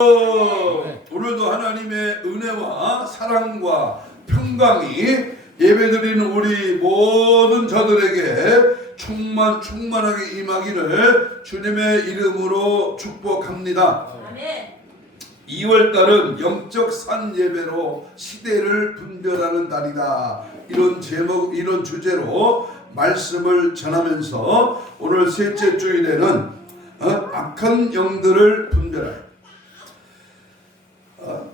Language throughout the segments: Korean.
오늘도 하나님의 은혜와 사랑과 평강이 예배드리는 우리 모든 저들에게 충만하게 임하기를 주님의 이름으로 축복합니다. 아멘. 2월달은 영적 산 예배로 시대를 분별하는 달이다. 이런 제목, 이런 주제로 말씀을 전하면서 오늘 셋째 주일에는 악한 영들을 분별하여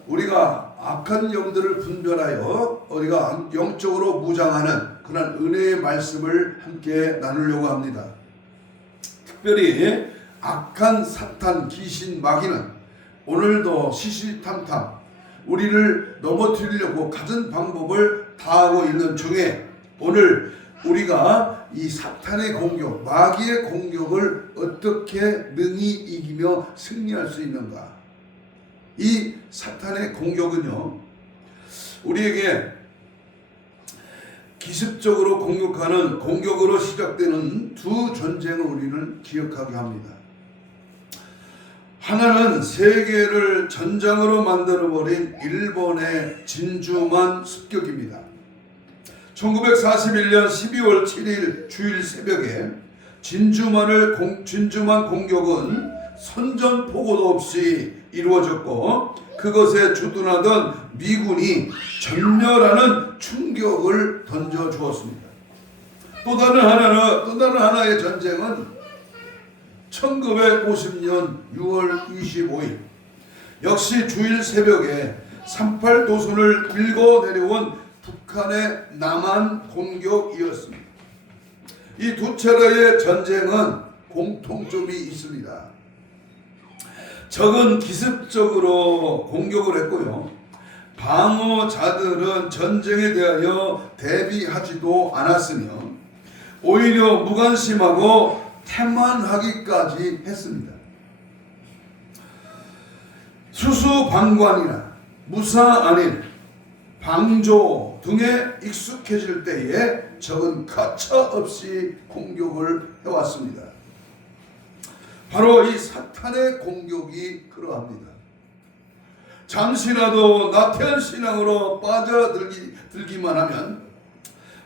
우리가 악한 영들을 분별하여 우리가 영적으로 무장하는 그런 은혜의 말씀을 함께 나누려고 합니다. 특별히 악한 사탄, 귀신, 마귀는 오늘도 시시탐탐 우리를 넘어뜨리려고 갖은 방법을 다하고 있는 중에 오늘 우리가 이 사탄의 공격, 마귀의 공격을 어떻게 능히 이기며 승리할 수 있는가? 이 사탄의 공격은요, 우리에게 기습적으로 공격하는 공격으로 시작되는 두 전쟁을 우리는 기억하게 합니다. 하나는 세계를 전장으로 만들어버린 일본의 진주만 습격입니다. 1941년 12월 7일 주일 새벽에 진주만 공격은 선전포고도 없이 이루어졌고 그것에 주둔하던 미군이 전멸하는 충격을 던져주었습니다. 또 다른 하나의 전쟁은 1950년 6월 25일 역시 주일 새벽에 38도선을 밀고 내려온 북한의 남한 공격이었습니다. 이 두 차례의 전쟁은 공통점이 있습니다. 적은 기습적으로 공격을 했고요. 방어자들은 전쟁에 대하여 대비하지도 않았으며 오히려 무관심하고 태만하기까지 했습니다. 수수방관이나 무사 아닌 방조 등에 익숙해질 때에 적은 가차없이 공격을 해왔습니다. 바로 이 사탄의 공격이 그러합니다. 잠시라도 나태한 신앙으로 빠져들기만 하면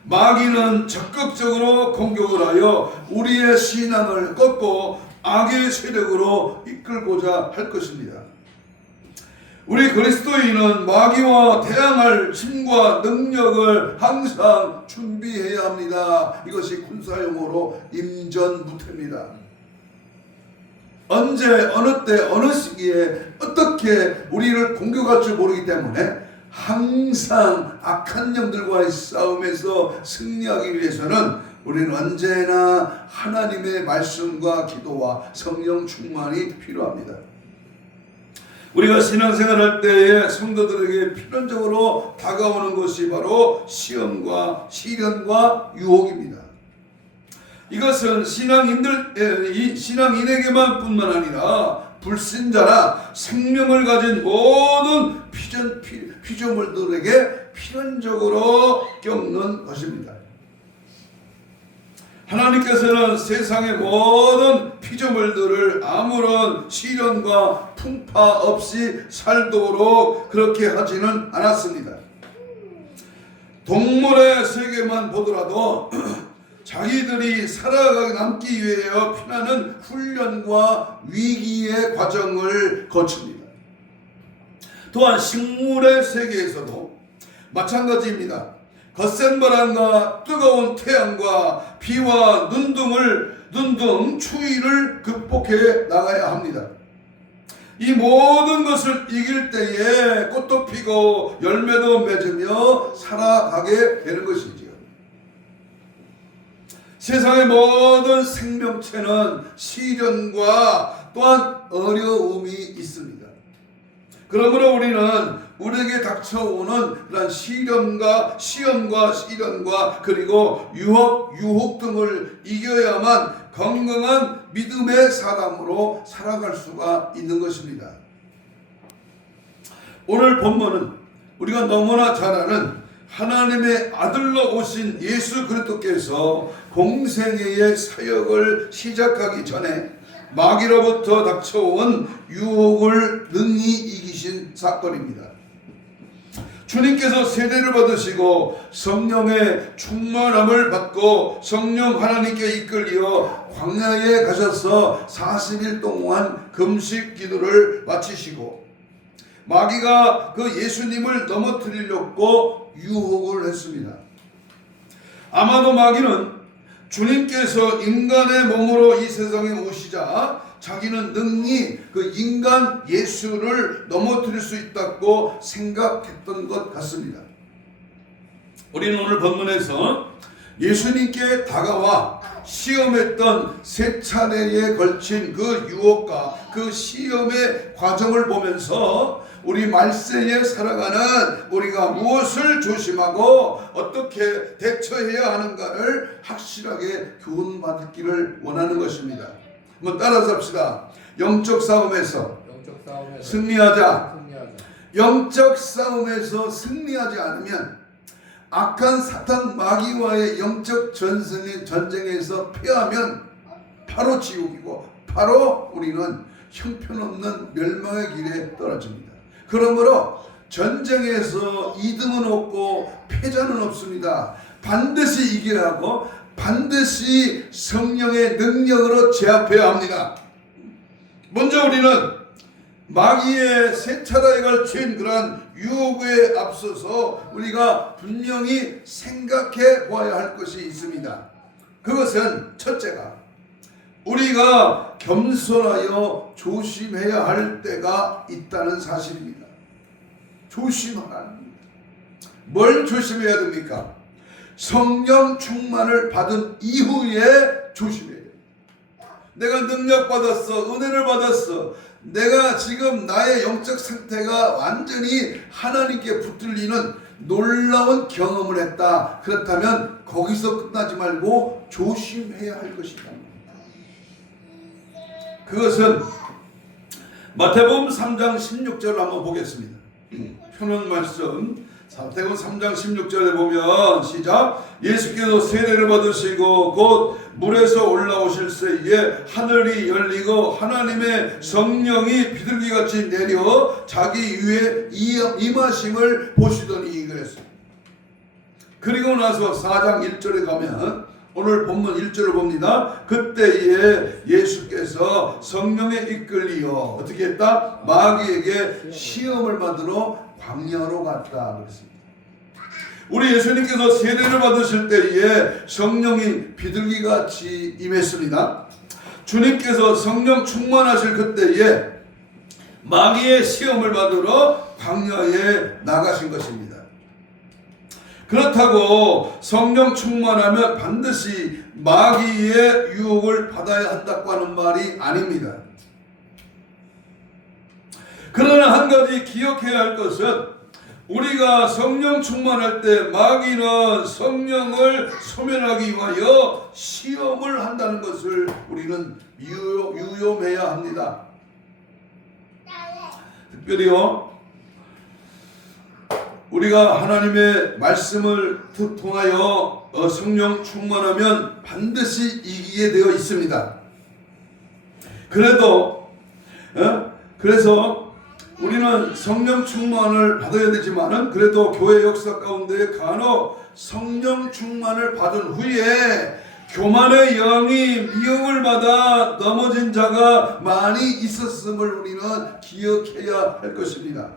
마귀는 적극적으로 공격을 하여 우리의 신앙을 꺾고 악의 세력으로 이끌고자 할 것입니다. 우리 그리스도인은 마귀와 대항할 힘과 능력을 항상 준비해야 합니다. 이것이 군사용어로 임전무태입니다. 언제, 어느 때, 어느 시기에 어떻게 우리를 공격할 줄 모르기 때문에 항상 악한 영들과의 싸움에서 승리하기 위해서는 우리는 언제나 하나님의 말씀과 기도와 성령 충만이 필요합니다. 우리가 신앙생활할 때에 성도들에게 필연적으로 다가오는 것이 바로 시험과 시련과 유혹입니다. 이것은 신앙인에게만 뿐만 아니라 불신자나 생명을 가진 모든 피조물들에게 필연적으로 겪는 것입니다. 하나님께서는 세상의 모든 피조물들을 아무런 시련과 풍파 없이 살도록 그렇게 하지는 않았습니다. 동물의 세계만 보더라도 자기들이 살아가게 남기 위하여 피나는 훈련과 위기의 과정을 거칩니다. 또한 식물의 세계에서도 마찬가지입니다. 거센 바람과 뜨거운 태양과 비와 눈 등 추위를 극복해 나가야 합니다. 이 모든 것을 이길 때에 꽃도 피고 열매도 맺으며 살아가게 되는 것이지요. 세상의 모든 생명체는 시련과 또한 어려움이 있습니다. 그러므로 우리는 우리에게 닥쳐오는 그런 시험과 그리고 유혹 등을 이겨야만 건강한 믿음의 사람으로 살아갈 수가 있는 것입니다. 오늘 본문은 우리가 너무나 잘 아는 하나님의 아들로 오신 예수 그리스도께서 공생애의 사역을 시작하기 전에 마귀로부터 닥쳐온 유혹을 능히 이기신 사건입니다. 주님께서 세례를 받으시고 성령의 충만함을 받고 성령 하나님께 이끌려 광야에 가셔서 40일 동안 금식 기도를 마치시고 마귀가 그 예수님을 넘어뜨리려고 유혹을 했습니다. 아마도 마귀는 주님께서 인간의 몸으로 이 세상에 오시자 자기는 능히 그 인간 예수를 넘어뜨릴 수 있다고 생각했던 것 같습니다. 우리는 오늘 본문에서 예수님께 다가와 시험했던 세 차례에 걸친 그 유혹과 그 시험의 과정을 보면서 우리 말세에 살아가는 우리가 무엇을 조심하고 어떻게 대처해야 하는가를 확실하게 교훈받기를 원하는 것입니다. 한번 따라서 합시다. 영적 싸움에서 승리하자. 영적 싸움에서 승리하지 않으면 악한 사탄 마귀와의 영적 전쟁에서 패하면 바로 지옥이고 바로 우리는 형편없는 멸망의 길에 떨어집니다. 그러므로 전쟁에서 이등은 없고 패자는 없습니다. 반드시 이겨야 하고 반드시 성령의 능력으로 제압해야 합니다. 먼저 우리는 마귀의 세 차례에 걸친 그러한 유혹에 앞서서 우리가 분명히 생각해 보아야 할 것이 있습니다. 그것은 첫째가 우리가 겸손하여 조심해야 할 때가 있다는 사실입니다. 조심하라 합니다. 뭘 조심해야 됩니까? 성령 충만을 받은 이후에 조심해야 됩니다. 내가 능력 받았어, 은혜를 받았어, 내가 지금 나의 영적 상태가 완전히 하나님께 붙들리는 놀라운 경험을 했다. 그렇다면 거기서 끝나지 말고 조심해야 할 것이다. 그것은 마태복음 3장 16절을 한번 보겠습니다. 표는 말씀 마태복음 3장 16절에 보면 시작. 예수께서 세례를 받으시고 곧 물에서 올라오실 새에 하늘이 열리고 하나님의 성령이 비둘기같이 내려 자기 위에 임하심을 보시더니 그랬어요. 그리고 나서 4장 1절에 가면 오늘 본문 1절을 봅니다. 그때에 예수께서 성령에 이끌리어 어떻게 했다? 마귀에게 시험을 받으러 광야로 갔다 그랬습니다. 우리 예수님께서 세례를 받으실 때에 성령이 비둘기같이 임했습니다. 주님께서 성령 충만하실 그때에 마귀의 시험을 받으러 광야에 나가신 것입니다. 그렇다고 성령 충만하면 반드시 마귀의 유혹을 받아야 한다고 하는 말이 아닙니다. 그러나 한 가지 기억해야 할 것은 우리가 성령 충만할 때 마귀는 성령을 소멸하기 위하여 시험을 한다는 것을 우리는 유념해야 합니다. 특별히요, 우리가 하나님의 말씀을 통하여 성령 충만하면 반드시 이기게 되어 있습니다. 그래서 우리는 성령 충만을 받아야 되지만은 그래도 교회 역사 가운데 간혹 성령 충만을 받은 후에 교만의 영이 미혹을 받아 넘어진 자가 많이 있었음을 우리는 기억해야 할 것입니다.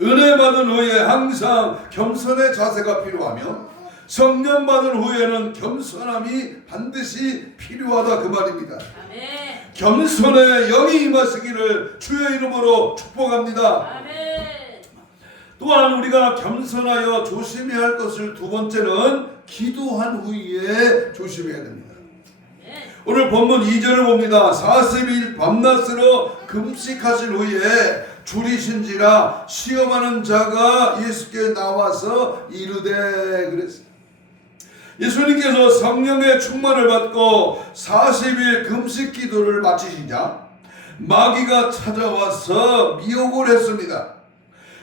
은혜 받은 후에 항상 겸손의 자세가 필요하며 성령 받은 후에는 겸손함이 반드시 필요하다 그 말입니다. 아멘. 겸손의 영이 임하시기를 주의 이름으로 축복합니다. 아멘. 또한 우리가 겸손하여 조심해야 할 것을 두 번째는 기도한 후에 조심해야 됩니다. 오늘 본문 2절을 봅니다. 40일 밤낮으로 금식하신 후에 줄이신지라 시험하는 자가 예수께 나와서 이르되 그랬어요. 예수님께서 성령의 충만을 받고 40일 금식 기도를 마치시자 마귀가 찾아와서 미혹을 했습니다.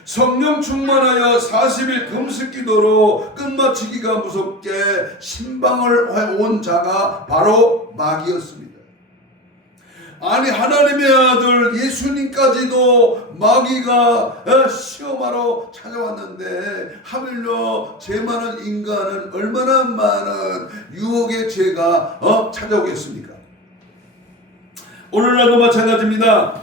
성령 충만하여 40일 금식 기도로 끝마치기가 무섭게 신방을 온 자가 바로 마귀였습니다. 아니 하나님의 아들 예수님까지도 마귀가 시험하러 찾아왔는데 하물며 죄 많은 인간은 얼마나 많은 유혹의 죄가 찾아오겠습니까? 오늘날도 마찬가지입니다.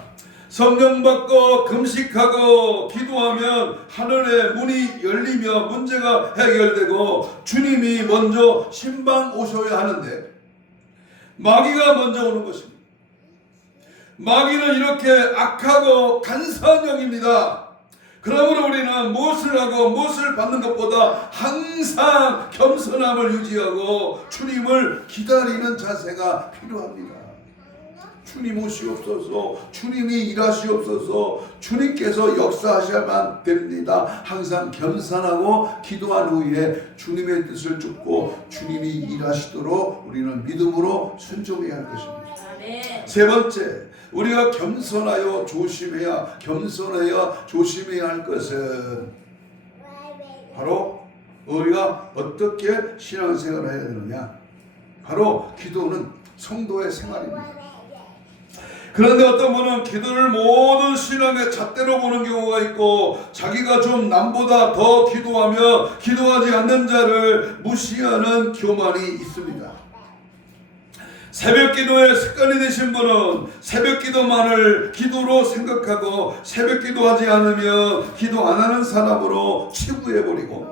성령 받고 금식하고 기도하면 하늘의 문이 열리며 문제가 해결되고 주님이 먼저 신방 오셔야 하는데 마귀가 먼저 오는 것입니다. 마귀는 이렇게 악하고 간사한 영입니다. 그러므로 우리는 무엇을 하고 무엇을 받는 것보다 항상 겸손함을 유지하고 주님을 기다리는 자세가 필요합니다. 주님 오시옵소서, 주님이 일하시옵소서, 주님께서 역사하셔야만 됩니다. 항상 겸손하고 기도한 후에 주님의 뜻을 쫓고 주님이 일하시도록 우리는 믿음으로 순종해야 할 것입니다. 세 번째, 우리가 겸손하여 조심해야 할 것은 바로 우리가 어떻게 신앙생활을 해야 되느냐, 바로 기도는 성도의 생활입니다. 그런데 어떤 분은 기도를 모든 신앙의 잣대로 보는 경우가 있고 자기가 좀 남보다 더 기도하며 기도하지 않는 자를 무시하는 교만이 있습니다. 새벽 기도의 습관이 되신 분은 새벽 기도만을 기도로 생각하고 새벽 기도하지 않으면 기도 안 하는 사람으로 치부해버리고,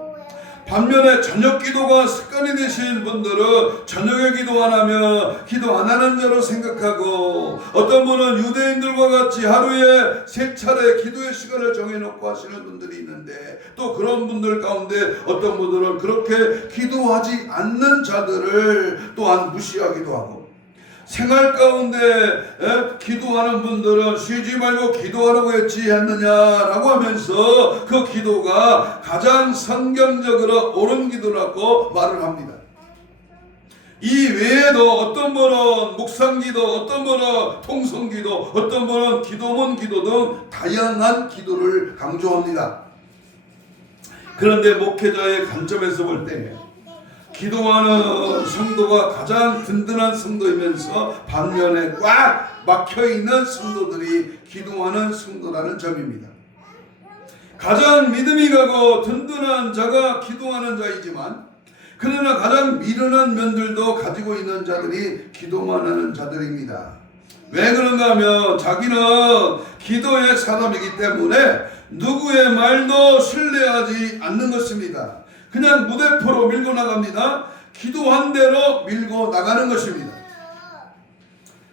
반면에 저녁 기도가 습관이 되신 분들은 저녁에 기도 안 하면 기도 안 하는 자로 생각하고, 어떤 분은 유대인들과 같이 하루에 3차례 기도의 시간을 정해놓고 하시는 분들이 있는데, 또 그런 분들 가운데 어떤 분들은 그렇게 기도하지 않는 자들을 또한 무시하기도 하고, 생활 가운데 기도하는 분들은 쉬지 말고 기도하라고 했지 않느냐라고 하면서 그 기도가 가장 성경적으로 옳은 기도라고 말을 합니다. 이 외에도 어떤 분은 묵상기도, 어떤 분은 통성기도, 어떤 분은 기도문 기도 등 다양한 기도를 강조합니다. 그런데 목회자의 관점에서 볼 때 기도하는 성도가 가장 든든한 성도이면서 반면에 꽉 막혀있는 성도들이 기도하는 성도라는 점입니다. 가장 믿음이 가고 든든한 자가 기도하는 자이지만, 그러나 가장 미련한 면들도 가지고 있는 자들이 기도만 하는 자들입니다. 왜 그런가 하면 자기는 기도의 사람이기 때문에 누구의 말도 신뢰하지 않는 것입니다. 그냥 무대포로 밀고 나갑니다. 기도한 대로 밀고 나가는 것입니다.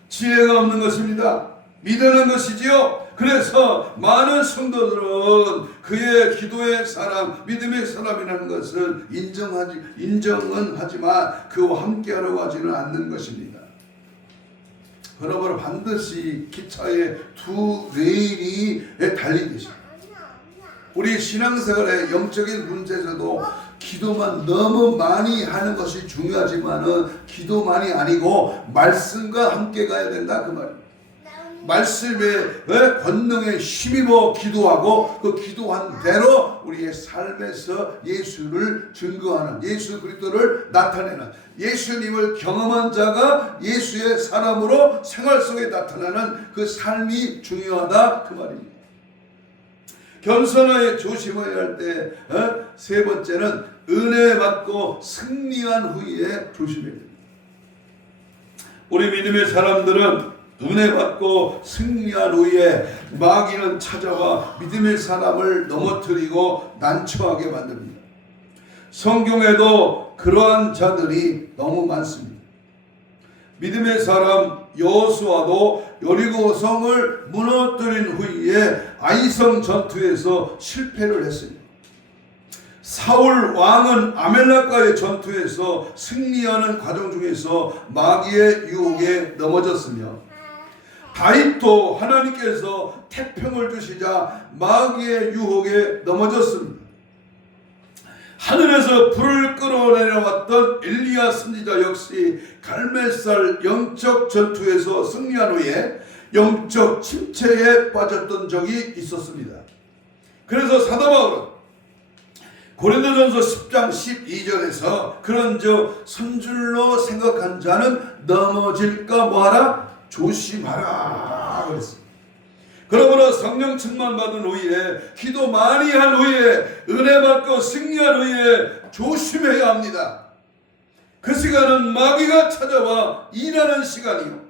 지혜가 없는 것입니다. 미련한 것이지요. 그래서 많은 성도들은 그의 기도의 사람, 믿음의 사람이라는 것을 인정은 하지만 그와 함께하려고 하지는 않는 것입니다. 그러므로 반드시 기차의 두 레일이 달리듯이 우리 신앙생활의 영적인 문제에서도 기도만 너무 많이 하는 것이 중요하지만은 기도만이 아니고 말씀과 함께 가야 된다 그 말입니다. 말씀의 권능에 힘입어 기도하고 그 기도한 대로 우리의 삶에서 예수를 증거하는, 예수 그리스도를 나타내는, 예수님을 경험한 자가 예수의 사람으로 생활 속에 나타나는 그 삶이 중요하다 그 말입니다. 겸손하게 조심해야 할 때 세 번째는 은혜 받고 승리한 후에 조심해야 됩니다. 우리 믿음의 사람들은 은혜 받고 승리한 후에 마귀는 찾아와 믿음의 사람을 넘어뜨리고 난처하게 만듭니다. 성경에도 그러한 자들이 너무 많습니다. 믿음의 사람 여호수아도 여리고 성을 무너뜨린 후에 아이성 전투에서 실패를 했습니다. 사울 왕은 아멜렉과의 전투에서 승리하는 과정 중에서 마귀의 유혹에 넘어졌으며, 다윗도 하나님께서 태평을 주시자 마귀의 유혹에 넘어졌습니다. 하늘에서 불을 끌어내려왔던 엘리야 선지자 역시 갈멜살 영적 전투에서 승리한 후에 영적 침체에 빠졌던 적이 있었습니다. 그래서 사도 바울은 고린도전서 10장 12절에서 그런즉 선줄로 생각한 자는 넘어질까 뭐하라? 조심하라 그랬어요. 그러므로 성령 충만 받은 후에 기도 많이 한 후에 은혜 받고 승리한 후에 조심해야 합니다. 그 시간은 마귀가 찾아와 일하는 시간이요.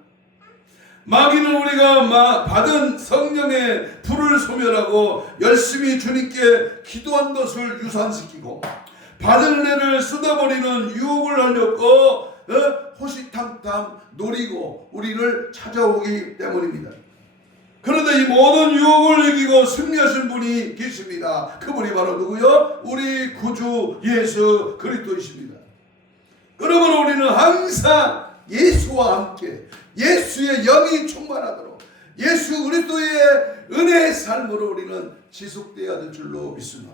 마귀는 우리가 받은 성령의 불을 소멸하고 열심히 주님께 기도한 것을 유산시키고 받은 은혜를 쏟아버리는 유혹을 하려고 호시탐탐 노리고 우리를 찾아오기 때문입니다. 그런데 이 모든 유혹을 이기고 승리하신 분이 계십니다. 그분이 바로 누구요? 우리 구주 예수 그리스도이십니다. 그러므로 우리는 항상 예수와 함께 예수의 영이 충만하도록 예수 그리스도의 은혜의 삶으로 우리는 지속되어야 될 줄로 믿습니다.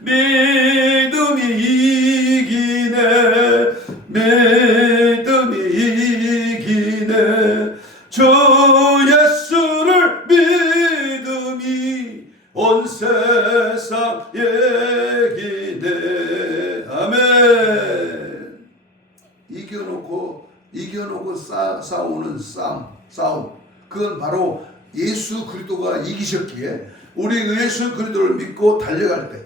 믿음이 이기네, 믿음이 이기네, 주 예수를 믿음이 온 세상 얘기네. 아멘. 이겨놓고 싸우는 싸움. 그건 바로 예수 그리스도가 이기셨기에 우리 예수 그리스도를 믿고 달려갈 때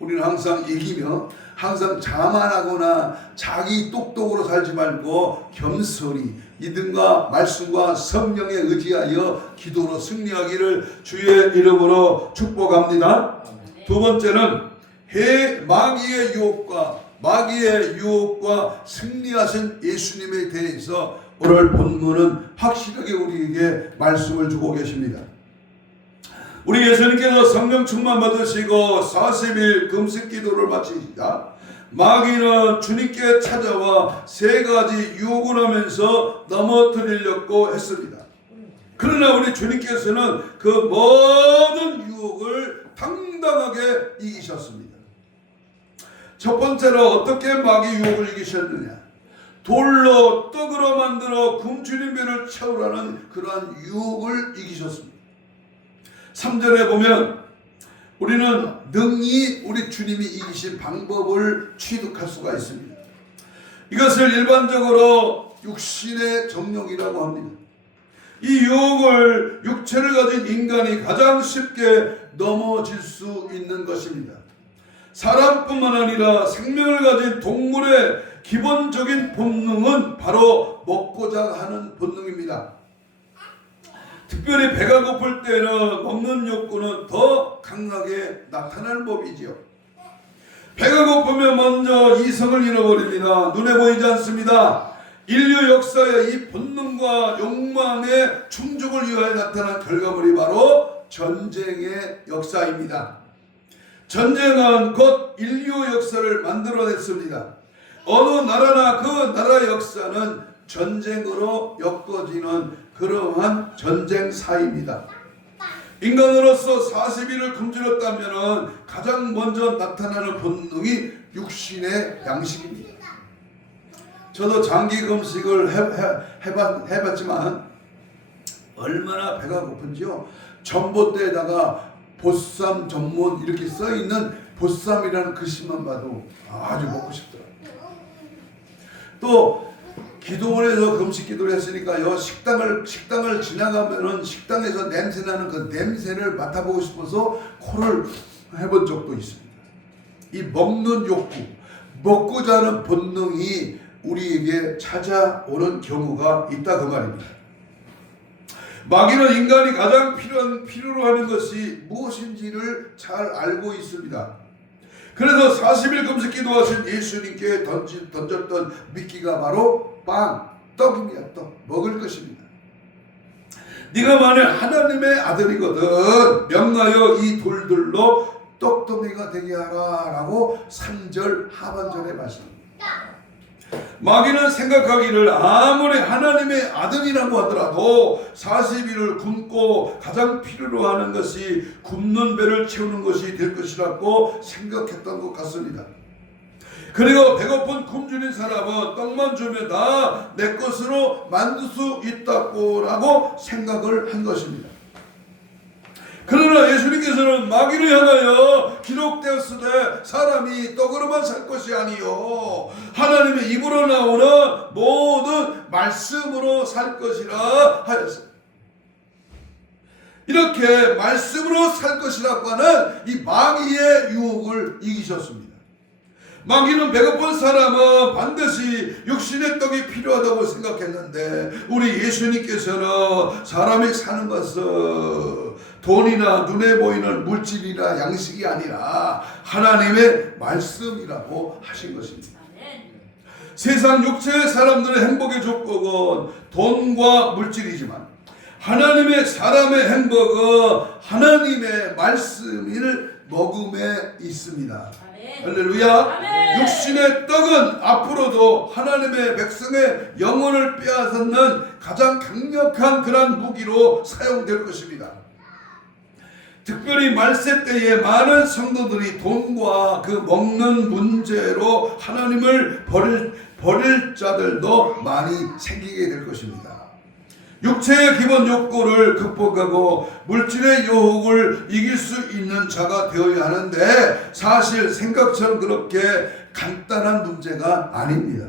우리는 항상 이기며 항상 자만하거나 자기 똑똑으로 살지 말고 겸손히 믿음과 말씀과 성령에 의지하여 기도로 승리하기를 주의 이름으로 축복합니다. 두 번째는 마귀의 유혹과 승리하신 예수님에 대해서 오늘 본문은 확실하게 우리에게 말씀을 주고 계십니다. 우리 예수님께서 성령 충만 받으시고 40일 금식 기도를 마치시자 마귀는 주님께 찾아와 세 가지 유혹을 하면서 넘어뜨리려고 했습니다. 그러나 우리 주님께서는 그 모든 유혹을 당당하게 이기셨습니다. 첫 번째로 어떻게 마귀 유혹을 이기셨느냐? 돌로 떡으로 만들어 굶주린 배를 채우라는 그러한 유혹을 이기셨습니다. 3절에 보면 우리는 능히 우리 주님이 이기신 방법을 취득할 수가 있습니다. 이것을 일반적으로 육신의 정욕이라고 합니다. 이 유혹을 육체를 가진 인간이 가장 쉽게 넘어질 수 있는 것입니다. 사람뿐만 아니라 생명을 가진 동물의 기본적인 본능은 바로 먹고자 하는 본능입니다. 특별히 배가 고플 때는 먹는 욕구는 더 강하게 나타나는 법이지요. 배가 고프면 먼저 이성을 잃어버립니다. 눈에 보이지 않습니다. 인류 역사의 이 본능과 욕망의 충족을 위하여 나타난 결과물이 바로 전쟁의 역사입니다. 전쟁은 곧 인류 역사를 만들어냈습니다. 어느 나라나 그 나라 역사는 전쟁으로 엮어지는 그러한 전쟁사입니다. 인간으로서 40일을 굶주렸다면 가장 먼저 나타나는 본능이 육신의 양식입니다. 저도 장기 금식을 해봤지만 얼마나 배가 고픈지요. 전봇대에다가 보쌈 전문 이렇게 써있는 보쌈이라는 글씨만 봐도 아주 먹고 싶더라고요. 또 기도원에서 금식 기도를 했으니까요. 식당을 지나가면은 식당에서 냄새나는 그 냄새를 맡아보고 싶어서 코를 해본 적도 있습니다. 이 먹는 욕구, 먹고자 하는 본능이 우리에게 찾아오는 경우가 있다 그 말입니다. 마귀는 인간이 가장 필요로 하는 것이 무엇인지를 잘 알고 있습니다. 그래서 40일 금식 기도하신 예수님께 던졌던 미끼가 바로 떡입니다. 떡, 먹을 것입니다. 네가 만일 하나님의 아들이거든 명하여 이 돌들로 떡더미가 되게 하라 라고 3절 하반절에 말씀합니다. 마귀는 생각하기를 아무리 하나님의 아들이라고 하더라도 40일을 굶고 가장 필요로 하는 것이 굶는 배를 채우는 것이 될 것이라고 생각했던 것 같습니다. 그리고 배고픈 굶주린 사람은 떡만 주면 다 내 것으로 만들 수 있다고 라고 생각을 한 것입니다. 그러나 예수님께서 예수님께서는 마귀를 향하여 기록되었으되 사람이 떡으로만 살 것이 아니요 하나님의 입으로 나오는 모든 말씀으로 살 것이라 하였습니다. 이렇게 말씀으로 살 것이라고 하는 이 마귀의 유혹을 이기셨습니다. 마귀는 배고픈 사람은 반드시 육신의 떡이 필요하다고 생각했는데 우리 예수님께서는 사람이 사는 것은 돈이나 눈에 보이는 물질이나 양식이 아니라 하나님의 말씀이라고 하신 것입니다. 세상 육체의 사람들의 행복의 조건은 돈과 물질이지만 하나님의 사람의 행복은 하나님의 말씀을 먹음에 있습니다. 할렐루야. 육신의 떡은 앞으로도 하나님의 백성의 영혼을 빼앗는 가장 강력한 그런 무기로 사용될 것입니다. 특별히 말세 때에 많은 성도들이 돈과 그 먹는 문제로 하나님을 버릴 자들도 많이 생기게 될 것입니다. 육체의 기본 욕구를 극복하고 물질의 유혹을 이길 수 있는 자가 되어야 하는데 사실 생각처럼 그렇게 간단한 문제가 아닙니다.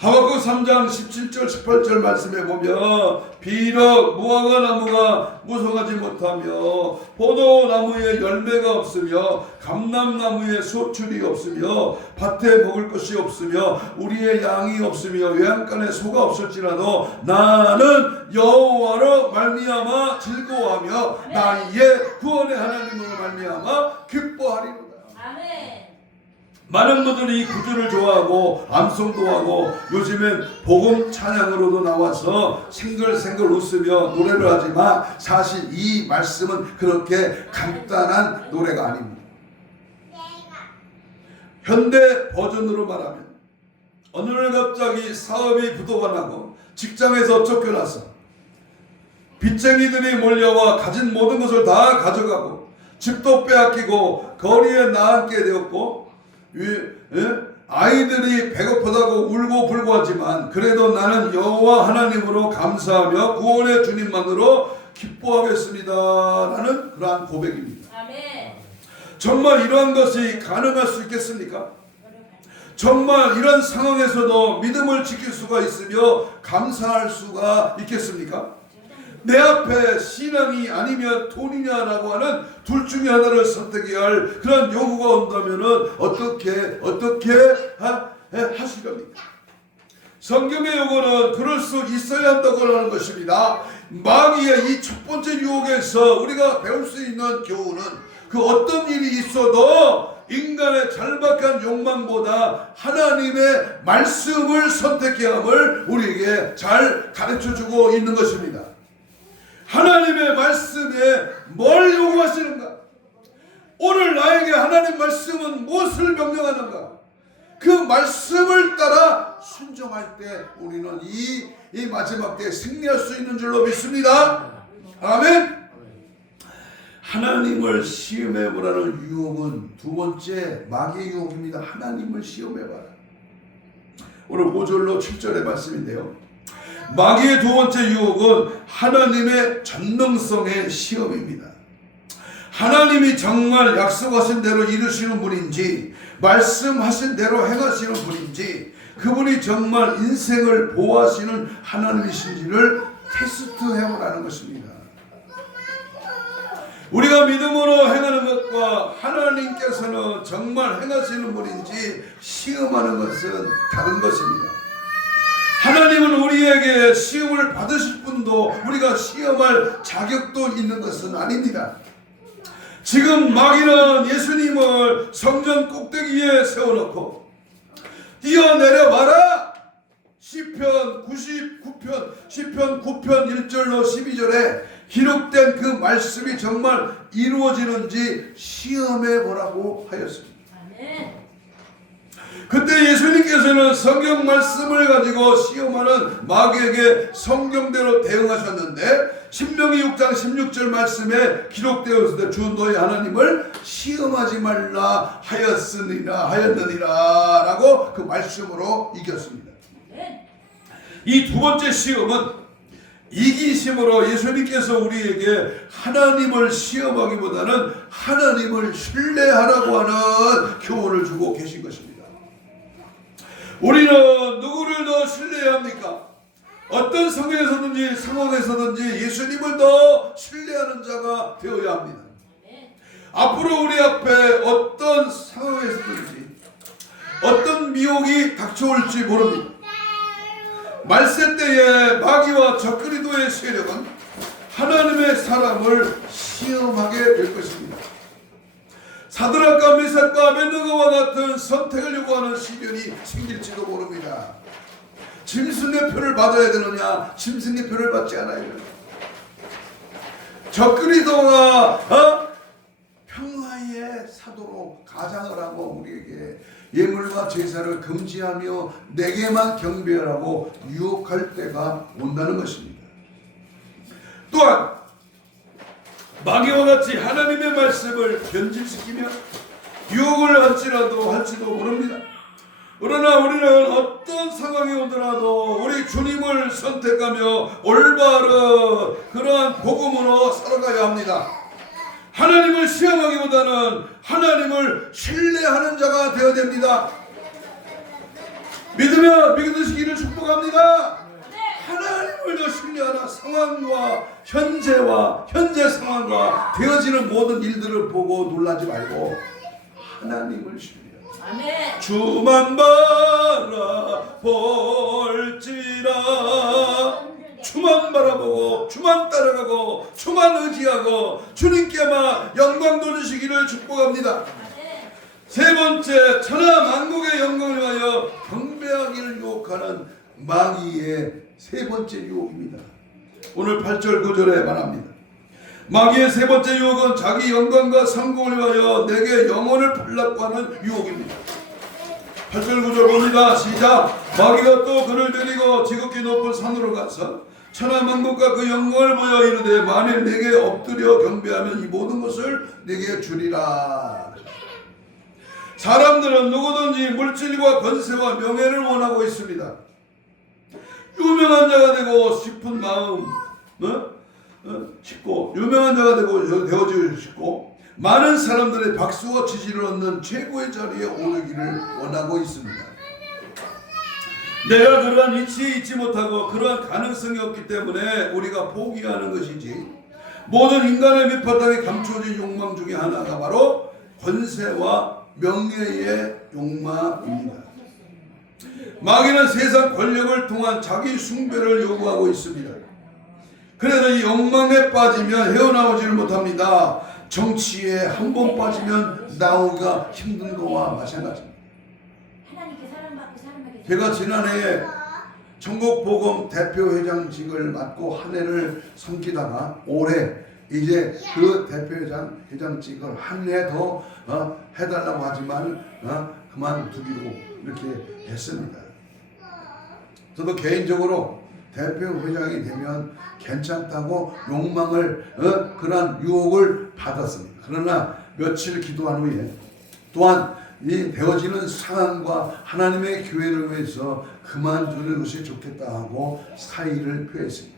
하박국 3장 17절 18절 말씀에 보면 비록 무화과 나무가 무성하지 못하며 포도나무에 열매가 없으며 감람나무에 소출이 없으며 밭에 먹을 것이 없으며 우리의 양이 없으며 외양간에 소가 없을지라도 나는 여호와로 말미암아 즐거워하며 나의 구원의 하나님으로 말미암아 기뻐하리로다. 아멘. 많은 분들이 구주를 좋아하고 암송도 하고 요즘엔 복음 찬양으로도 나와서 생글생글 웃으며 노래를 하지만 사실 이 말씀은 그렇게 간단한 노래가 아닙니다. 현대 버전으로 말하면 어느 날 갑자기 사업이 부도가 나고 직장에서 쫓겨나서 빚쟁이들이 몰려와 가진 모든 것을 다 가져가고 집도 빼앗기고 거리에 나앉게 되었고 아이들이 배고프다고 울고 불고하지만 그래도 나는 여호와 하나님으로 감사하며 구원의 주님만으로 기뻐하겠습니다 라는 그러한 고백입니다. 아멘. 정말 이러한 것이 가능할 수 있겠습니까? 정말 이런 상황에서도 믿음을 지킬 수가 있으며 감사할 수가 있겠습니까? 내 앞에 신앙이 아니면 돈이냐라고 하는 둘 중에 하나를 선택해야 할 그런 요구가 온다면 어떻게 하실 겁니까? 성경의 요구는 그럴 수 있어야 한다고 하는 것입니다. 마귀의 이 첫 번째 유혹에서 우리가 배울 수 있는 교훈은 그 어떤 일이 있어도 인간의 절박한 욕망보다 하나님의 말씀을 선택해야 함을 우리에게 잘 가르쳐주고 있는 것입니다. 하나님의 말씀에 뭘 요구하시는가? 오늘 나에게 하나님 말씀은 무엇을 명령하는가? 그 말씀을 따라 순종할 때 우리는 이 마지막 때에 승리할 수 있는 줄로 믿습니다. 아멘. 하나님을 시험해보라는 유혹은 두 번째 마귀의 유혹입니다. 하나님을 시험해봐라. 오늘 5절로 7절의 말씀인데요. 마귀의 두 번째 유혹은 하나님의 전능성의 시험입니다. 하나님이 정말 약속하신 대로 이루시는 분인지 말씀하신 대로 행하시는 분인지 그분이 정말 인생을 보호하시는 하나님이신지를 테스트해보라는 것입니다. 우리가 믿음으로 행하는 것과 하나님께서는 정말 행하시는 분인지 시험하는 것은 다른 것입니다. 하나님은 우리에게 시험을 받으실 분도 우리가 시험할 자격도 있는 것은 아닙니다. 지금 마귀는 예수님을 성전 꼭대기에 세워놓고 뛰어내려봐라! 시편 99편 9편 1절로 12절에 기록된 그 말씀이 정말 이루어지는지 시험해보라고 하였습니다. 아멘. 그때 예수님께서는 성경 말씀을 가지고 시험하는 마귀에게 성경대로 대응하셨는데 신명기 6장 16절 말씀에 기록되어 있을 때 주 너희 하나님을 시험하지 말라 하였느니라 라고 그 말씀으로 이겼습니다. 이 두 번째 시험은 이기심으로 예수님께서 우리에게 하나님을 시험하기보다는 하나님을 신뢰하라고 하는 교훈을 주고 계신 것입니다. 우리는 누구를 더 신뢰해야 합니까? 어떤 상황에서든지 예수님을 더 신뢰하는 자가 되어야 합니다. 앞으로 우리 앞에 어떤 상황에서든지 어떤 미혹이 닥쳐올지 모릅니다. 말세 때에 마귀와 적그리도의 세력은 하나님의 사람을 시험하게 될 것입니다. 사드락과 메삭과 아벳느고와 같은 선택을 요구하는 시련이 생길지도 모릅니다. 짐승의 표를 맞아야 되느냐, 짐승의 표를 받지 않아야 되느냐. 적그리도가 평화의 사도로 가장을 하고 우리에게 예물과 제사를 금지하며 내게만 경배하라고 유혹할 때가 온다는 것입니다. 또한 마귀와 같이 하나님의 말씀을 변질시키며 유혹을 할지도 모릅니다. 그러나 우리는 어떤 상황이 오더라도 우리 주님을 선택하며 올바른 그러한 복음으로 살아가야 합니다. 하나님을 시험하기보다는 하나님을 신뢰하는 자가 되어야 됩니다. 믿으시기를 축복합니다. 하나님을 더 신뢰하는 상황과 현재 상황과 되어지는 모든 일들을 보고 놀라지 말고 하나님을 신뢰하라. 주만 바라볼지라. 주만 바라보고 주만 따라가고 주만 의지하고 주님께만 영광 돌리시기를 축복합니다. 세 번째, 천하 만국의 영광을 위하여 경배하기를 유혹하는 마귀의 세 번째 유혹입니다. 오늘 8절 9절에 말합니다. 마귀의 세 번째 유혹은 자기 영광과 성공을 위하여 내게 영혼을 팔라고 하는 유혹입니다. 8절 9절 봅니다. 시작. 마귀가 또 그를 데리고 지극히 높은 산으로 가서 천하 만국과 그 영광을 보여 이르되 만일 내게 엎드려 경배하면 이 모든 것을 내게 주리라. 사람들은 누구든지 물질과 권세와 명예를 원하고 있습니다. 유명한 자가 되고 싶은 마음 싶고 유명한 자가 되어지고 싶고 많은 사람들의 박수와 지지를 얻는 최고의 자리에 오르기를 원하고 있습니다. 내가 그러한 위치에 있지 못하고 그러한 가능성이 없기 때문에 우리가 포기하는 것이지, 모든 인간의 밑바닥에 감춰진 욕망 중에 하나가 바로 권세와 명예의 욕망입니다. 마귀는 세상 권력을 통한 자기 숭배를 요구하고 있습니다. 그래서 이 욕망에 빠지면 헤어나오지를 못합니다. 정치에 한 번 빠지면 나오기가 힘든 거와 마찬가지입니다. 제가 지난해에 전국복음 대표회장직을 맡고 한 해를 섬기다가 올해 이제 그 대표회장직을 한 해 더 해달라고 하지만 그만두기로 이렇게 했습니다. 저도 개인적으로 대표회장이 되면 괜찮다고 욕망을 그런 유혹을 받았습니다. 그러나 며칠 기도한 후에 또한 이 되어지는 상황과 하나님의 교회를 위해서 그만두는 것이 좋겠다 하고 사의를 표했습니다.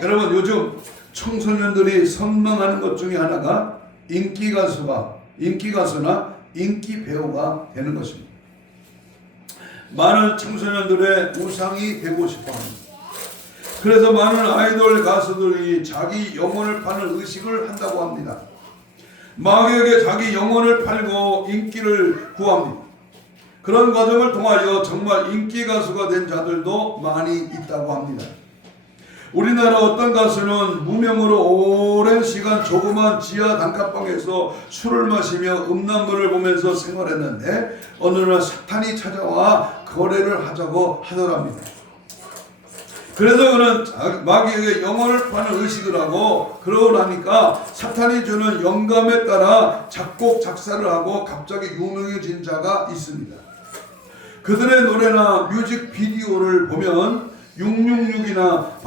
여러분, 요즘 청소년들이 선망하는 것 중에 하나가 인기 가수나 인기 배우가 되는 것입니다. 많은 청소년들의 우상이 되고 싶어합니다. 그래서 많은 아이돌 가수들이 자기 영혼을 파는 의식을 한다고 합니다. 마귀에게 자기 영혼을 팔고 인기를 구합니다. 그런 과정을 통하여 정말 인기 가수가 된 자들도 많이 있다고 합니다. 우리나라 어떤 가수는 무명으로 오랜 시간 조그만 지하 단칸방에서 술을 마시며 음란물을 보면서 생활했는데 어느 날 사탄이 찾아와 거래를 하자고 하더랍니다. 그래서 그는 마귀에게 영혼을 파는 의식을 하고 그러고 나니까 사탄이 주는 영감에 따라 작곡 작사를 하고 갑자기 유명해진 자가 있습니다. 그들의 노래나 뮤직비디오를 보면 666이나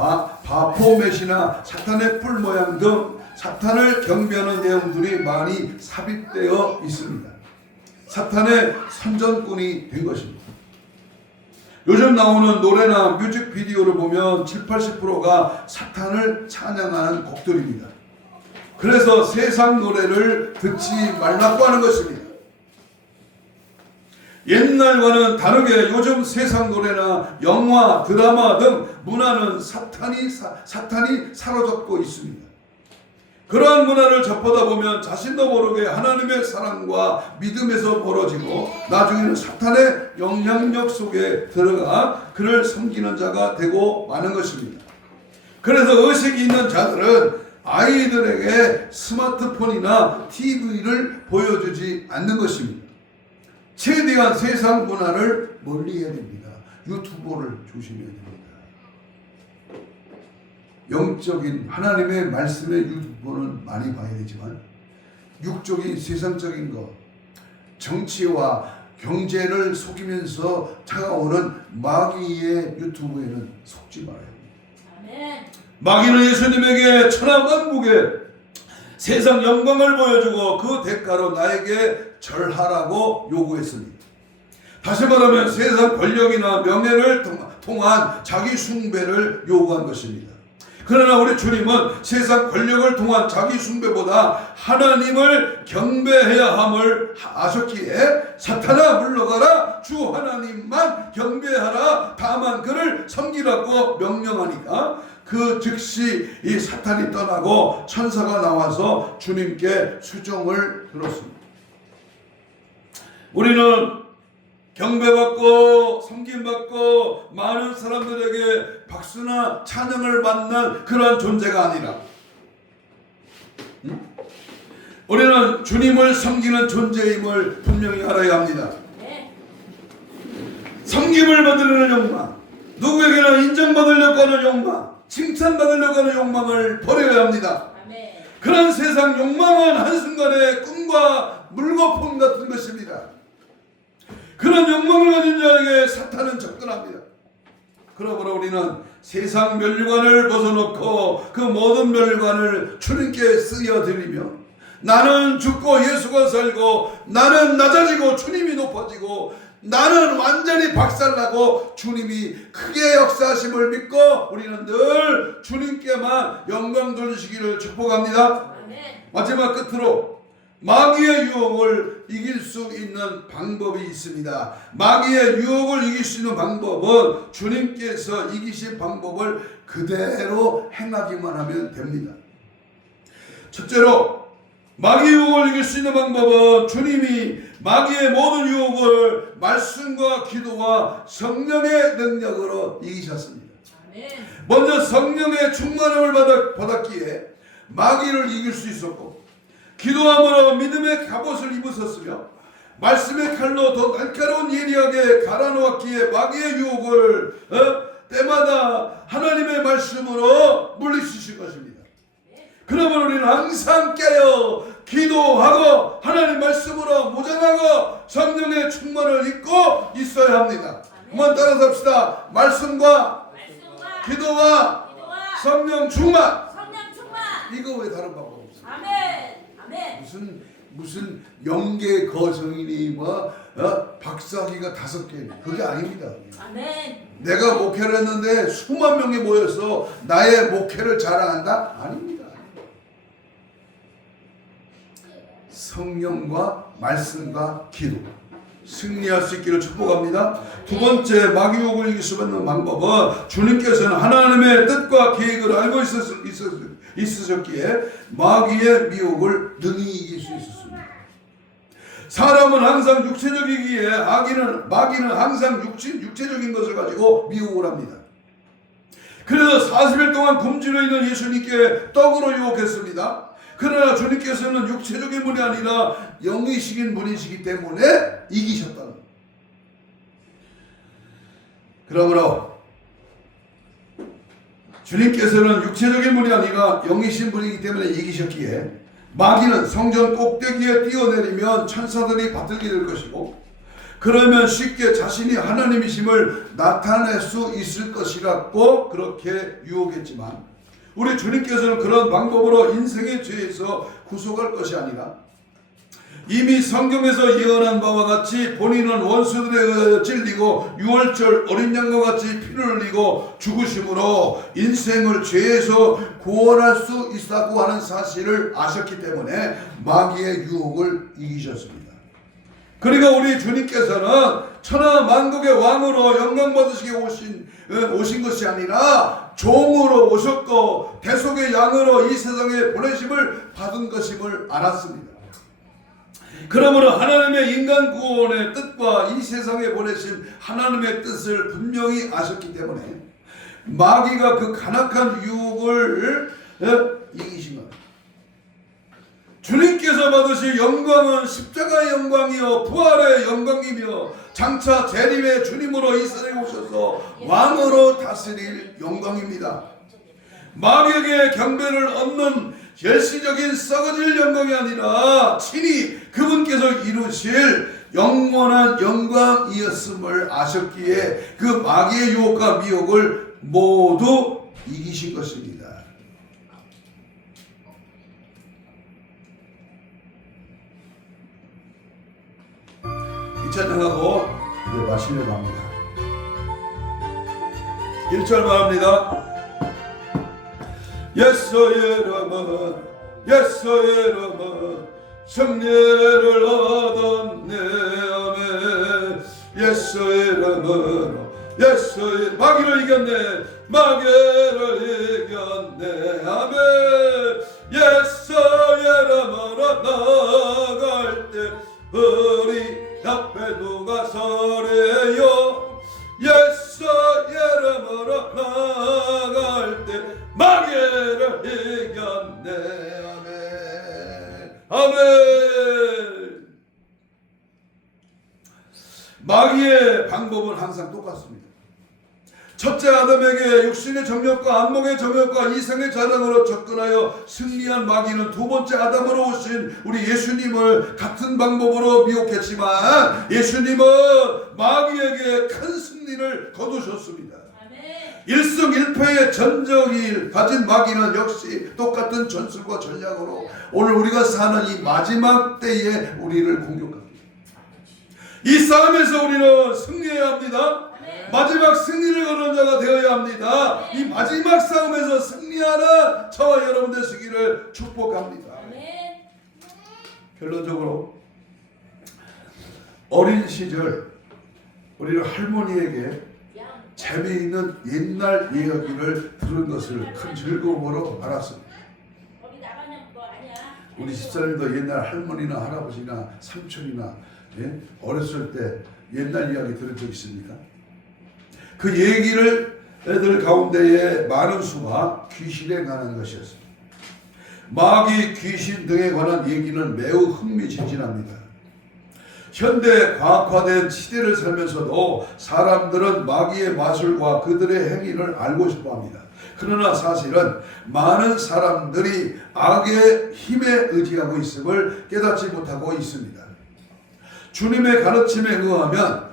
바포맷이나 사탄의 뿔 모양 등 사탄을 경배하는 내용들이 많이 삽입되어 있습니다. 사탄의 선전꾼이 된 것입니다. 요즘 나오는 노래나 뮤직비디오를 보면 70~80%가 사탄을 찬양하는 곡들입니다. 그래서 세상 노래를 듣지 말라고 하는 것입니다. 옛날과는 다르게 요즘 세상 노래나 영화, 드라마 등 문화는 사탄이 사로잡고 있습니다. 그러한 문화를 접하다 보면 자신도 모르게 하나님의 사랑과 믿음에서 멀어지고 나중에는 사탄의 영향력 속에 들어가 그를 섬기는 자가 되고 마는 것입니다. 그래서 의식이 있는 자들은 아이들에게 스마트폰이나 TV를 보여주지 않는 것입니다. 최대한 세상 문화를 멀리해야 됩니다. 유튜브를 조심해야 됩니다. 영적인 하나님의 말씀의 유튜브는 많이 봐야 되지만 육적인 세상적인 것, 정치와 경제를 속이면서 다가오는 마귀의 유튜브에는 속지 말아야 합니다. 아멘. 마귀는 예수님에게 천하만국의 세상 영광을 보여주고 그 대가로 나에게 절하라고 요구했습니다. 다시 말하면 세상 권력이나 명예를 통한 자기 숭배를 요구한 것입니다. 그러나 우리 주님은 세상 권력을 통한 자기 숭배보다 하나님을 경배해야 함을 아셨기에 사탄아 물러가라, 주 하나님만 경배하라, 다만 그를 섬기라고 명령하니까 그 즉시 이 사탄이 떠나고 천사가 나와서 주님께 수종을 들었습니다. 우리는 경배받고 섬김받고 많은 사람들에게 박수나 찬양을 받는 그런 존재가 아니라 우리는 주님을 섬기는 존재임을 분명히 알아야 합니다. 섬김을 받으려는 욕망, 누구에게나 인정받으려고 하는 욕망, 칭찬받으려고 하는 욕망을 버려야 합니다. 그런 세상 욕망은 한순간의 꿈과 물거품 같은 것입니다. 그런 욕망을 가진 자에게 사탄은 접근합니다. 그러므로 우리는 세상 면류관을 벗어놓고 그 모든 면류관을 주님께 쓰여드리며 나는 죽고 예수가 살고 나는 낮아지고 주님이 높아지고 나는 완전히 박살나고 주님이 크게 역사하심을 믿고 우리는 늘 주님께만 영광 돌리시기를 축복합니다. 마지막 끝으로 마귀의 유혹을 이길 수 있는 방법이 있습니다. 마귀의 유혹을 이길 수 있는 방법은 주님께서 이기신 방법을 그대로 행하기만 하면 됩니다. 첫째로 마귀의 유혹을 이길 수 있는 방법은 주님이 마귀의 모든 유혹을 말씀과 기도와 성령의 능력으로 이기셨습니다. 먼저 성령의 충만함을 받았기에 마귀를 이길 수 있었고 기도함으로 믿음의 갑옷을 입으셨으며 말씀의 칼로 더 날카로운 예리하게 갈아놓았기에 마귀의 유혹을 때마다 하나님의 말씀으로 물리치실 것입니다. 그러면 우리는 항상 깨어 기도하고 하나님 말씀으로 무장하고 성령의 충만을 입고 있어야 합니다. 한번 따라서 합시다. 말씀과 기도와 성령 충만. 이거 왜 다른 방법 없어요? 아멘. 무슨 영계 거성이니 박사기가 5개 그게 아닙니다. 아멘. 내가 목회를 했는데 수만 명이 모여서 나의 목회를 자랑한다? 아닙니다. 성령과 말씀과 기도 승리할 수 있기를 축복합니다. 두 번째 마귀 유혹을 이길 수 있는 방법은 주님께서는 하나님의 뜻과 계획을 알고 있으셨기에 마귀의 미혹을 능히 이길 수 있었습니다. 사람은 항상 육체적이기에 마귀는 항상 육체적인 것을 가지고 미혹을 합니다. 그래서 40일 동안 굶주려 있는 예수님께 떡으로 유혹했습니다. 그러나 주님께서는 육체적인 분이 아니라 영이신 분이시기 때문에 이기셨다는 겁니다. 그러므로 주님께서는 육체적인 분이 아니라 영이신 분이기 때문에 이기셨기에 마귀는 성전 꼭대기에 뛰어내리면 천사들이 받들게 될 것이고 그러면 쉽게 자신이 하나님이심을 나타낼 수 있을 것이라고 그렇게 유혹했지만 우리 주님께서는 그런 방법으로 인생의 죄에서 구속할 것이 아니라 이미 성경에서 예언한 바와 같이 본인은 원수들에 의하여 찔리고 유월절 어린 양과 같이 피를 흘리고 죽으심으로 인생을 죄에서 구원할 수 있다고 하는 사실을 아셨기 때문에 마귀의 유혹을 이기셨습니다. 그리고 우리 주님께서는 천하 만국의 왕으로 영광 받으시게 오신 것이 아니라 종으로 오셨고 대속의 양으로 이 세상에 보내심을 받은 것임을 알았습니다. 그러므로 하나님의 인간 구원의 뜻과 이 세상에 보내신 하나님의 뜻을 분명히 아셨기 때문에 마귀가 그 간악한 유혹을 이기신 겁니다. 주님께서 받으실 영광은 십자가의 영광이요 부활의 영광이며 장차 재림의 주님으로 이 세상에 오셔서 왕으로 다스릴 영광입니다. 마귀에게 경배를 얻는 열시적인 썩어질 영광이 아니라 친히 그분께서 이루실 영원한 영광이었음을 아셨기에 그 마귀의 유혹과 미혹을 모두 이기신 것입니다. 이 찬양하고 이제 마시려고 합니다. 1절 말합니다. 예수의 이름은 예수의 이름은 승리를 얻었네. 아멘. 예수의 이름은 예수의 마귀를 이겼네. 마귀를 이겼네. 아멘. 예수의 이름으로 나아갈 때 우리 앞에 누가 서래요. 예수의 이름으로 나아갈 때 마귀를 이겼네. 아멘. 아멘. 마귀의 방법은 항상 똑같습니다. 첫째 아담에게 육신의 정욕과 안목의 정욕과 이성의 자랑으로 접근하여 승리한 마귀는 두 번째 아담으로 오신 우리 예수님을 같은 방법으로 미혹했지만 예수님은 마귀에게 큰 승리를 거두셨습니다. 일승일패의 전적을 가진 마귀는 역시 똑같은 전술과 전략으로 오늘 우리가 사는 이 마지막 때에 우리를 공격합니다. 이 싸움에서 우리는 승리해야 합니다. 마지막 승리를 거는 자가 되어야 합니다. 이 마지막 싸움에서 승리하는 저와 여러분 되시기를 축복합니다. 결론적으로 어린 시절 우리 할머니에게 재미있는 옛날 이야기를 들은 것을 큰 즐거움으로 알았습니다. 우리 집사님도 옛날 할머니나 할아버지나 삼촌이나 어렸을 때 옛날 이야기 들은 적 있습니까? 그 얘기를 애들 가운데에 많은 수가 귀신에 관한 것이었습니다. 마귀, 귀신 등에 관한 얘기는 매우 흥미진진합니다. 현대 과학화된 시대를 살면서도 사람들은 마귀의 마술과 그들의 행위를 알고 싶어합니다. 그러나 사실은 많은 사람들이 악의 힘에 의지하고 있음을 깨닫지 못하고 있습니다. 주님의 가르침에 의하면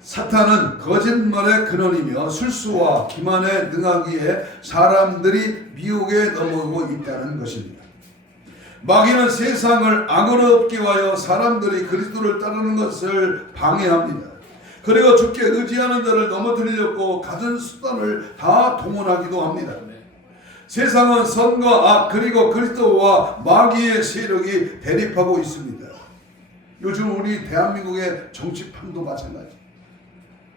사탄은 거짓말의 근원이며 술수와 기만에 능하기에 사람들이 미혹에 넘어가고 있다는 것입니다. 마귀는 세상을 악으로 엎게 하여 사람들이 그리스도를 따르는 것을 방해합니다. 그리고 주께 의지하는 자를 넘어뜨리려고 갖은 수단을 다 동원하기도 합니다. 세상은 선과 악 그리고 그리스도와 마귀의 세력이 대립하고 있습니다. 요즘 우리 대한민국의 정치판도 마찬가지.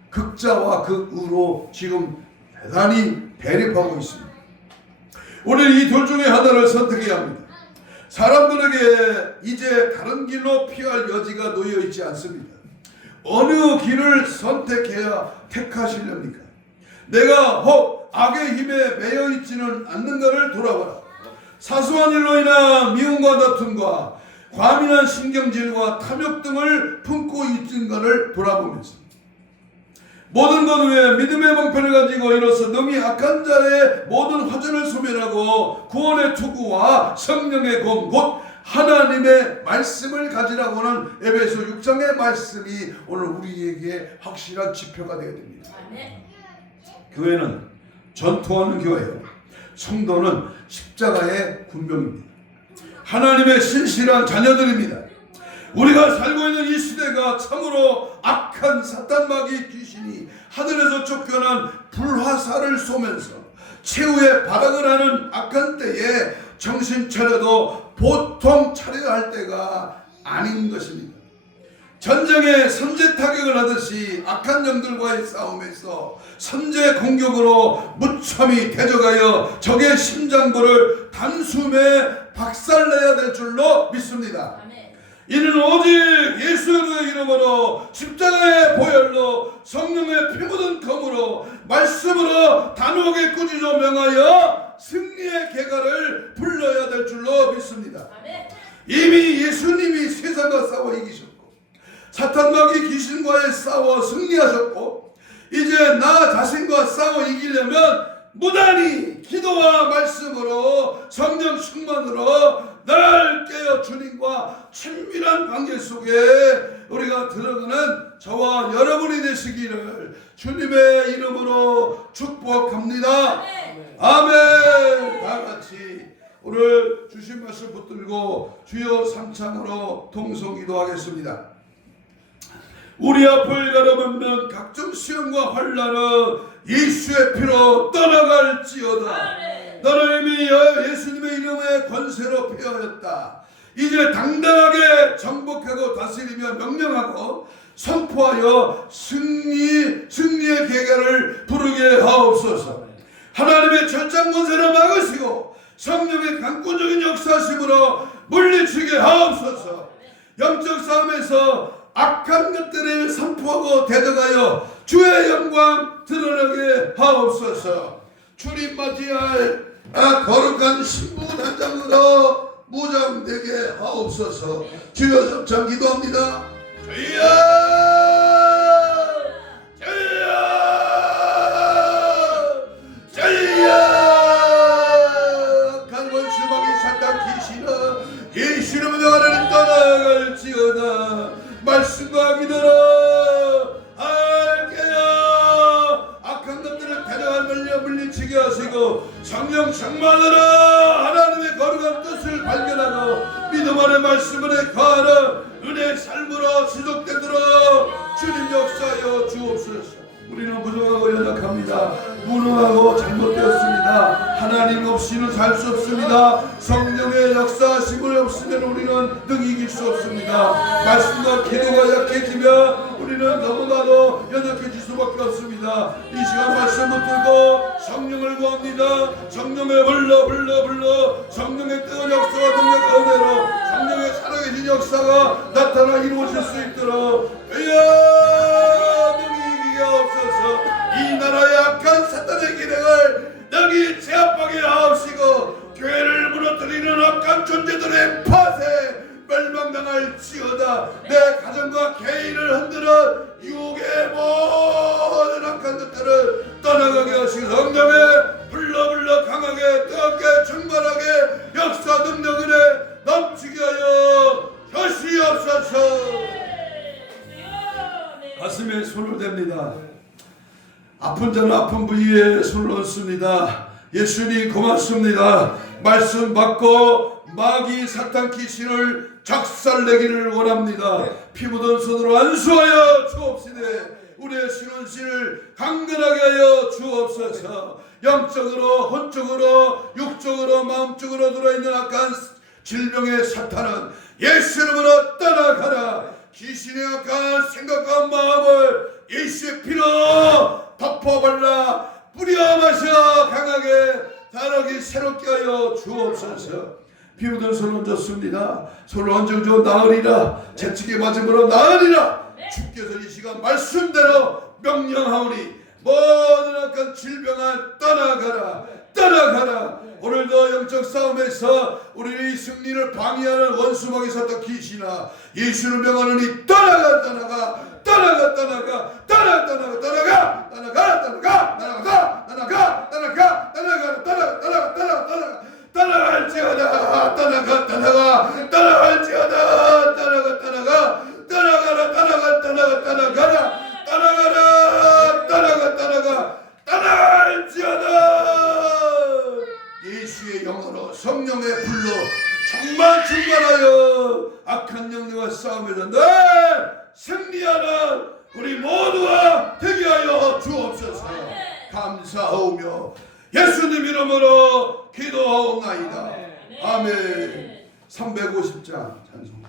극자와 극우로 지금 대단히 대립하고 있습니다. 우리는 이 둘 중에 하나를 선택해야 합니다. 사람들에게 이제 다른 길로 피할 여지가 놓여 있지 않습니다. 어느 길을 선택해야 택하시렵니까? 내가 혹 악의 힘에 매여 있지는 않는가를 돌아봐라. 사소한 일로 인한 미움과 다툼과 과민한 신경질과 탐욕 등을 품고 있는가를 돌아보면서 모든 것 위에 믿음의 방편을 가지고 이로써 능히 악한 자의 모든 화전을 소멸하고 구원의 투구와 성령의 공 곧 하나님의 말씀을 가지라고 하는 에베소 6장의 말씀이 오늘 우리에게 확실한 지표가 되어야 됩니다. 교회는 전투하는 교회예요. 성도는 십자가의 군병입니다. 하나님의 신실한 자녀들입니다. 우리가 살고 있는 이 시대가 참으로 악한 사탄 마귀 귀신이 하늘에서 쫓겨난 불화살을 쏘면서 최후의 발악을 하는 악한 때에 정신 차려도 보통 차려야 할 때가 아닌 것입니다. 전쟁에 선제 타격을 하듯이 악한 영들과의 싸움에서 선제 공격으로 무참히 대적하여 적의 심장부를 단숨에 박살내야 될 줄로 믿습니다. 이는 오직 예수의 이름으로 십자가의 보혈로 성령의 피 묻은 검으로 말씀으로 단호하게 꾸짖어 명하여 승리의 계가를 불러야 될 줄로 믿습니다. 이미 예수님이 세상과 싸워 이기셨고 사탄 마귀 귀신과의 싸워 승리하셨고 이제 나 자신과 싸워 이기려면 무단히 기도와 말씀으로 성령 충만으로 날 깨어 주님과 친밀한 관계 속에 우리가 들어가는 저와 여러분이 되시기를 주님의 이름으로 축복합니다. 아멘. 다 같이 오늘 주신 말씀 붙들고 주여 삼창으로 동성기도하겠습니다. 우리 앞을 가로막는 각종 시험과 환난은 예수의 피로 떠나갈지어다. 너는 이미 예수님의 이름의 권세로 폐하였다. 이제 당당하게 정복하고 다스리며 명령하고 선포하여 승리의 계가를 부르게 하옵소서. 하나님의 철장 권세를 막으시고 성령의 강권적인 역사심으로 물리치게 하옵소서. 영적 싸움에서 악한 것들을 선포하고 대적하여 주의 영광 드러나게 하옵소서. 주님 맞이할 거룩한 신분 한 장으로 무장되게 하옵소서. 주여 점참 기도합니다. 주여 주여 주여 악한 원수마귀 사탄 귀신아 예수 이름으로 하나님 떠나갈지어다. 말씀과 기도로 알게요. 악한 것들을 대적하며 물리치게 하시고 성령 충만으로 하나님의 거룩한 뜻을 발견하고 믿음 안에 말씀을 거하는 은혜 삶으로 지속되도록 주님 역사하여 주옵소서. 우리는 부족하고 연약합니다. 무능하고 잘못되었습니다. 하나님 없이는 살 수 없습니다. 성령의 역사하심을 없으면 우리는 능히 이길 수 없습니다. 말씀과 기도가 약해지면 우리는 너무나도 연약해질 수밖에 없습니다. 이 시간 말씀 붙들고 성령을 구합니다. 성령의 불러 성령의 뜨거운 역사와 능력과 은혜로 성령의 살아계신 역사가 나타나 이루어질 수 있도록 없어서 이 나라의 악한 사탄의 기능을 능히 제압하게 하옵시고 교회를 무너뜨리는 악한 존재들의 파세 멸망당할지어다. 내 가정과 개인을 흔드는 유혹의 모든 악한 것들을 떠나가게 하시고 성령의 불러 강하게 뜨겁게 충만하게 역사 능력을 넘치게 하여 하시옵소서. 가슴에 손을 댑니다. 아픈 자는 아픈 부위에 손을 얹습니다. 예수님 고맙습니다. 말씀 받고 마귀 사탄 귀신을 작살내기를 원합니다. 피 묻은 손으로 안수하여 주옵시되 우리의 신혼신을 강건하게 하여 주옵소서. 영적으로 혼적으로 육적으로 마음적으로 들어있는 악한 질병의 사탄은 예수 이름으로 떠나가라. 귀신의 악한 생각과 마음을 예수의 피로 덮어발라 뿌려 마셔 강하게 다르게 새롭게 하여 주옵소서. 피 묻은 손을 얹었습니다. 손을 얹어줘 나으리라. 채찍에 맞음으로 나으리라. 주께서 이 시간 말씀대로 명령하오니 모든 악한 질병아 떠나가라. 오늘도 영적 싸움에서 우리의 승리를 방해하는 원수마귀 사탄 귀신아 예수를 명하노니 떠나가 떠나갈지어다. 예수의 영으로 성령의 불로 충만하여 악한 영들과 싸움에서 늘 승리하는 우리 모두가 되게 하여 주옵소서. 감사하오며 예수님 이름으로 기도하옵나이다. 아멘. 350장 찬송.